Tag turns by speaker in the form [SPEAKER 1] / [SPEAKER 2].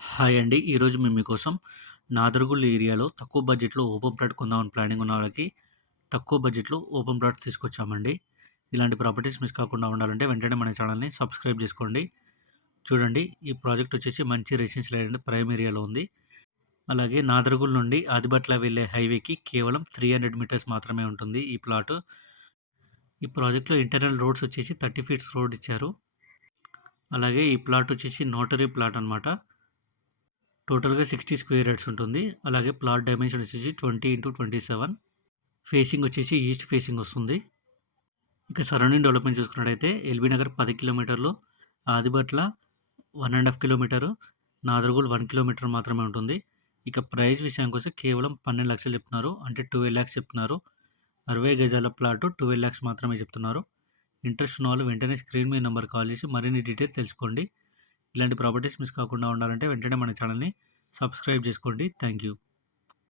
[SPEAKER 1] Hi అండి. ఈరోజు మేము మీకోసం నాదర్గుల్ ఏరియాలో తక్కువ బడ్జెట్‌లో ఓపెన్ ప్లాట్ కొందామని ప్లానింగ్ ఉన్న వాళ్ళకి తక్కువ బడ్జెట్‌లో ఓపెన్ ప్లాట్స్ తీసుకొచ్చామండి. ఇలాంటి ప్రాపర్టీస్ మిస్ కాకుండా ఉండాలంటే వెంటనే మన ఛానల్‌ని సబ్స్క్రైబ్ చేసుకోండి. చూడండి ఈ ప్రాజెక్ట్ వచ్చేసి మంచి రెసిడెన్షియల్ ఏరియా ప్రైమ్ ఏరియాలో ఉంది. అలాగే నాదర్గుల్ నుండి ఆదిబట్ల వెళ్ళే హైవేకి కేవలం 300 మీటర్స్ మాత్రమే ఉంటుంది ఈ ప్లాట్ ఈ ప్రాజెక్ట్‌లో ఇంటర్నల్ రోడ్స్ వచ్చేసి 30 ఫీట్స్ రోడ్ ఇచ్చారు. అలాగే ఈ ప్లాట్ వచ్చేసి నోటరీ ప్లాట్ అనమాట. టోటల్‌గా 60 స్క్వేర్ యార్డ్స్ ఉంటుంది. అలాగే ప్లాట్ డైమెన్షన్ వచ్చేసి 20/27 ఫేసింగ్ వచ్చేసి ఈస్ట్ ఫేసింగ్ వస్తుంది. ఇక సరౌండింగ్ డెవలప్‌మెంట్ చూసుకున్నట్టయితే ఎల్బీ నగర్ పది కిలోమీటర్లు, ఆదిబట్ల 1 ½ కిలోమీటరు, నాదర్గుల్ 1 కిలోమీటర్ మాత్రమే ఉంటుంది. ఇక ప్రైస్ విషయానికొస్తే కేవలం 12 లక్షలు చెప్తున్నారు. అంటే ట్వెల్వ్ ల్యాక్స్ చెప్తున్నారు. 60 గజాల ప్లాటు 12 లాక్స్ మాత్రమే చెప్తున్నారు. ఇంట్రెస్ట్ ఉన్నవాళ్ళు వెంటనే స్క్రీన్ మీద నెంబర్ కాల్ చేసి మరిన్ని డీటెయిల్స్ తెలుసుకోండి. ఇలాంటి ప్రాపర్టీస్ మిస్ కాకుండా ఉండాలంటే వెంటనే మన ఛానల్‌ని సబ్స్క్రైబ్ చేసుకోండి. Thank you.